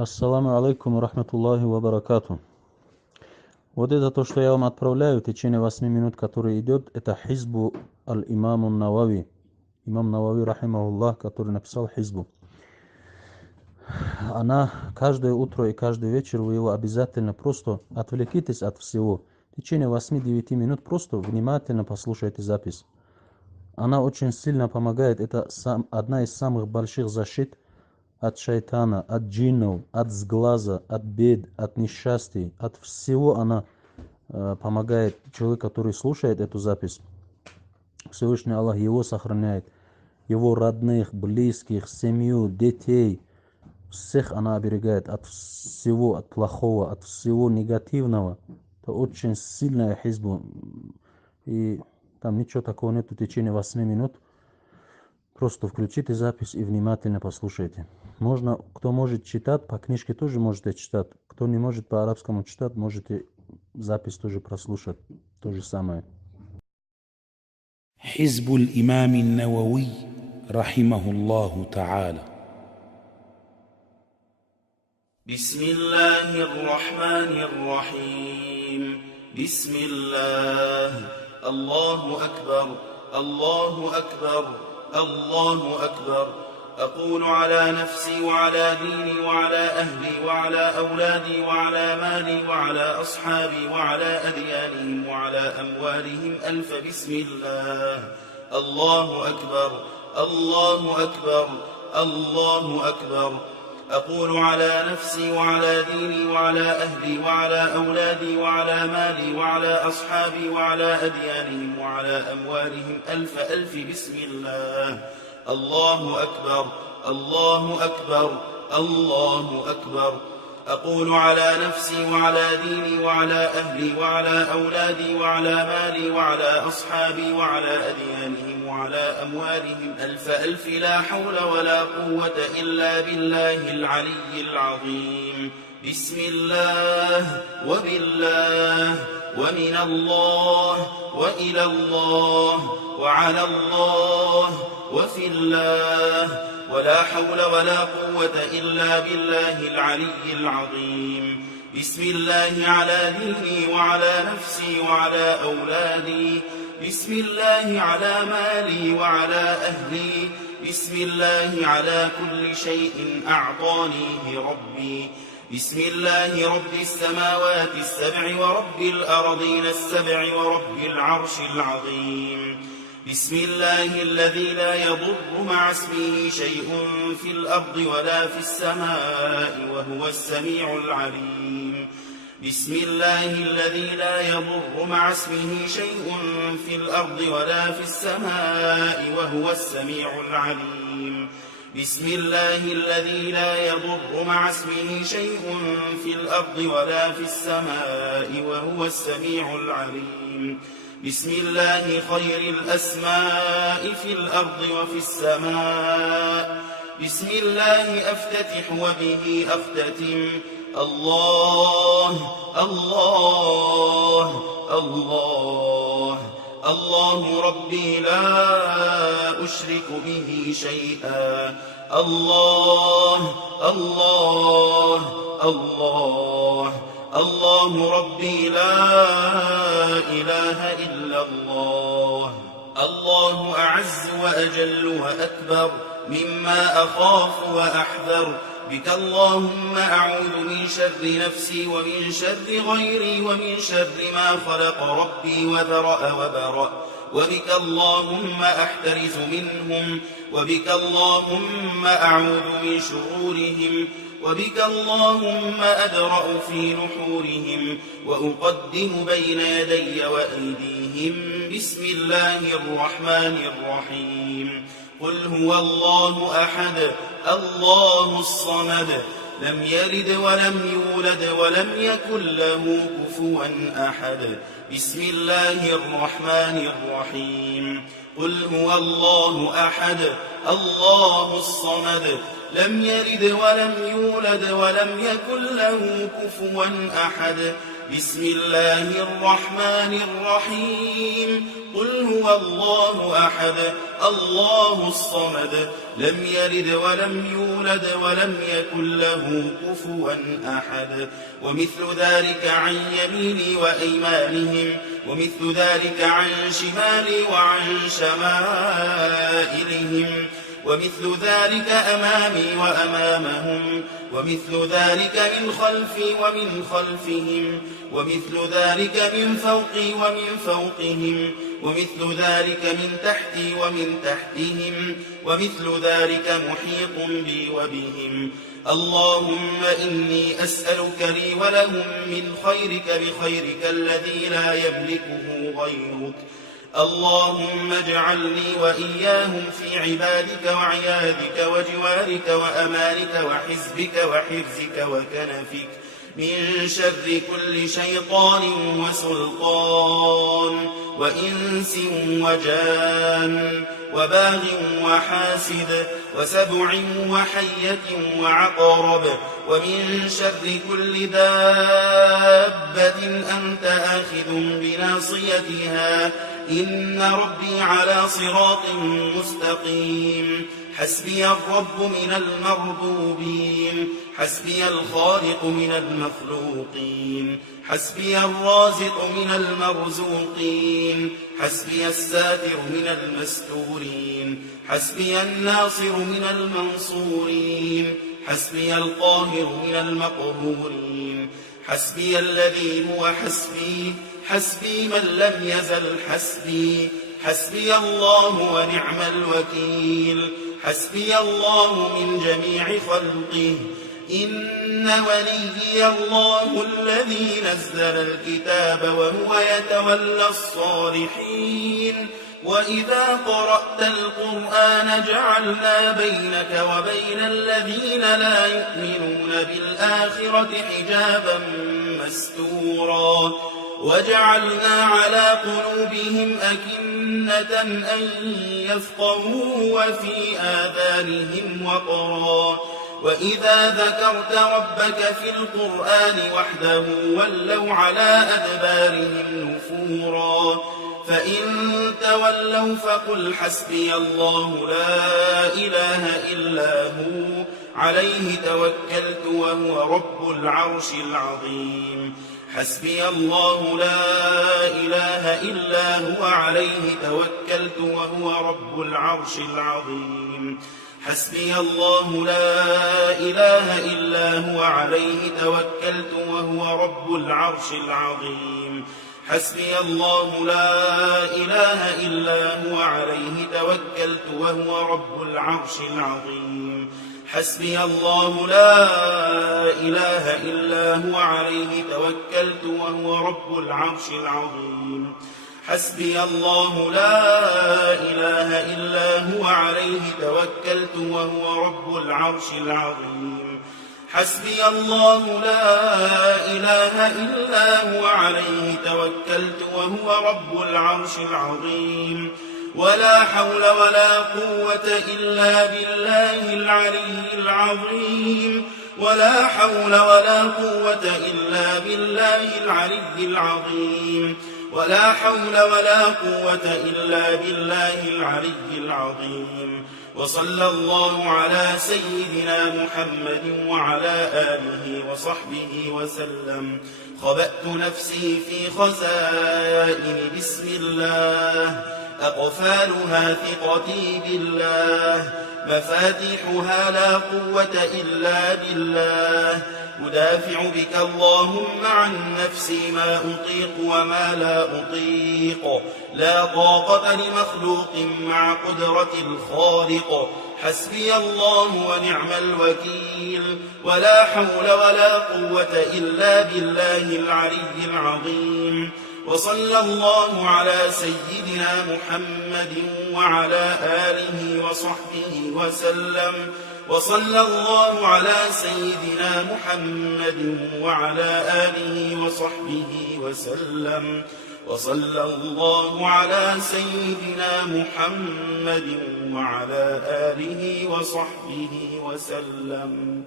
Ассаламу алейкум ва рахматуллахи ва баракату. Вот это то, что я вам отправляю в течение 8 минут, который идет, это хизбу аль-имаму Навави. Имам Навави, рахимахуллах, который написал хизбу. Она каждое утро и каждый вечер вы его обязательно просто отвлекитесь от всего. В течение 8-9 минут просто внимательно послушайте запись. Она очень сильно помогает. Это одна из самых больших защит от шайтана, от джиннов, от сглаза, от бед, от несчастий, от всего она помогает человеку, который слушает эту запись. Всевышний Аллах его сохраняет, его родных, близких, семью, детей. Всех она оберегает от всего, от плохого, от всего негативного. Это очень сильная хизба. И там ничего такого нет в течение 8 минут. Просто включите запись и внимательно послушайте. Можно, кто может читать, по книжке тоже можете читать. Кто не может по арабскому читать, можете запись тоже прослушать. То же самое. حزب الإمام النووي رحمه الله تعالى. بسم الله الرحمن الرحيم. بسم الله. الله أكبر، الله أكبر، الله أكبر. أقول على نفسي وعلى ديني وعلى أهلي وعلى أولادي وعلى مالي وعلى أصحابي وعلى أديانهم وعلى أموالهم ألف بسم الله. الله أكبر، الله أكبر، الله أكبر. أقول على نفسي وعلى ديني وعلى أهلي وعلى أولادي وعلى مالي وعلى أصحابي وعلى أديانهم وعلى أموالهم ألف ألف بسم الله. الله أكبر، الله أكبر، الله أكبر. أقول على نفسي وعلى ديني وعلى أهلي وعلى أولادي وعلى مالي وعلى أصحابي وعلى أديانهم وعلى أموالهم ألف ألف لا حول ولا قوة إلا بالله العلي العظيم. بسم الله وبالله ومن الله وإلى الله وعلى الله وفي الله ولا حول ولا قوة إلا بالله العلي العظيم. بسم الله على ديني وعلى نفسي وعلى أولادي. بسم الله على مالي وعلى أهلي. بسم الله على كل شيء أعطانيه ربي. بسم الله رب السماوات السبع ورب الأرضين السبع ورب العرش العظيم. بسم الله الذي لا يضر مع اسمه شيء في الأرض ولا في السماء وهو السميع العليم. بسم الله الذي لا يضر مع اسمه شيء في الأرض ولا في السماء وهو السميع العليم. بسم الله الذي لا يضر مع اسمه شيء في الأرض ولا في السماء وهو السميع العليم. بسم الله خير الأسماء في الأرض وفي السماء. بسم الله أفتتح وبه أختتم. الله الله الله الله ربي لا أشرك به شيئا. الله الله الله الله ربي لا إله إلا الله. الله أعز وأجل وأكبر مما أخاف وأحذر. بك اللهم أعوذ من شر نفسي ومن شر غيري ومن شر ما خلق ربي وذرأ وبرأ. وبك اللهم أحترز منهم. وبك اللهم أعوذ من شرورهم. وبك اللهم أدرأ في نحورهم وأقدم بين يدي وأيديهم. بسم الله الرحمن الرحيم. قل هو الله أحد الله الصمد لم يلد ولم يولد ولم يكن له كفوا أحد. بسم الله الرحمن الرحيم. قل هو الله أحد الله الصمد لم يلد ولم يولد ولم يكن له كفوا أحد. بسم الله الرحمن الرحيم قل هو الله أحد الله الصمد لم يلد ولم يولد ولم يكن له كفوا أحد ومثل ذلك عن يميني وأيمانهم ومثل ذلك عن شمالي وعن شمائلهم ومثل ذلك أمامي وأمامهم ومثل ذلك من خلفي ومن خلفهم ومثل ذلك من فوقي ومن فوقهم ومثل ذلك من تحتي ومن تحتهم ومثل ذلك محيط بي وبهم اللهم إني أسألك لي ولهم من خيرك بخيرك الذي لا يملكه غيرك اللهم اجعلني وإياهم في عبادك وعيادك وجوارك وأمانك وحزبك وحرزك وكنفك من شر كل شيطان وسلطان وإنس وجان وباغ وحاسد وسبع وحية وعقرب ومن شر كل دابة أنت آخذ بناصيتها إن ربي على صراط مستقيم حسبي الرب من المربوبين حسبي الخالق من المخلوقين حسبي الرازق من المرزوقين حسبي الساتر من المستورين حسبي الناصر من المنصورين حسبي القاهر من المقهورين حسبي الذي هو حسبي حسبي من لم يزل حسبي حسبي الله ونعم الوكيل حسبي الله من جميع خلقه إن وليي الله الذي نزل الكتاب وهو يتولى الصالحين وإذا قرأت القرآن جعلنا بينك وبين الذين لا يؤمنون بالآخرة حجابا مستورا وجعلنا على قلوبهم أكنة أن يفقهوا وفي آذانهم وقرا وإذا ذكرت ربك في القرآن وحده ولوا على أدبارهم نفورا فإن تولوا فقل حسبي الله لا إله إلا هو عليه توكلت وهو رب العرش العظيم حسبي الله لا إله إلا هو عليه توكلت وهو رب العرش العظيم حسبي الله لا إله إلا هو عليه توكلت وهو رب العرش العظيم حسبي الله لا إله إلا هو عليه توكلت وهو رب العرش العظيم حسبي الله لا إله إلا هو عليه توكلت وهو رب العرش العظيم حسبي الله لا إله إلا هو عليه توكلت وهو رب العرش العظيم حسبي الله لا إله إلا هو عليه توكلت وهو رب العرش العظيم ولا حول ولا قوة إلا بالله العلي العظيم ولا حول ولا قوة إلا بالله العلي العظيم ولا حول ولا قوة إلا بالله العلي العظيم وصلى الله على سيدنا محمد وعلى آله وصحبه وسلم خبأت نفسي في خزائن بسم الله أقفالها ثقتي بالله مفاتيحها لا قوة إلا بالله أدافع بك اللهم عن نفسي ما أطيق وما لا أطيق لا طاقة لمخلوق مع قدرة الخالق حسبي الله ونعم الوكيل ولا حول ولا قوة إلا بالله العلي العظيم وصلى الله على سيدنا محمد وعلى آله وصحبه وسلم وصلى الله على سيدنا محمد وعلى آله وصحبه وسلم وصلى الله على سيدنا محمد وعلى آله وصحبه وسلم